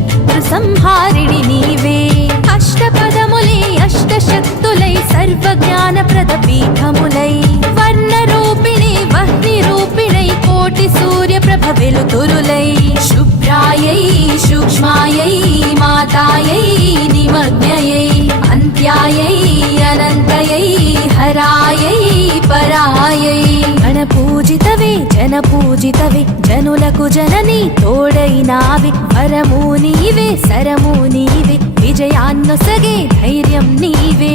శత్రు సంహారిణి నీవే అష్టపదములే అష్టశక్తులై సర్వజ్ఞానప్రద పీఠములై వర్ణ రూపిణి వహ్ని రూపిణై కోటి సూర్యప్రభ వెలుతురులై శుభ్రాయై సూక్ష్మాయై మాతాయై నిమగ్నయై అంత్యాయై అనంతయై హరాయై పరాయై గణపూజితవే జనపూజితవే జనులకు జనని తోడైనావే వరము నీవే సరము నీవే విజయాన్నొసగే ధైర్యం నీవే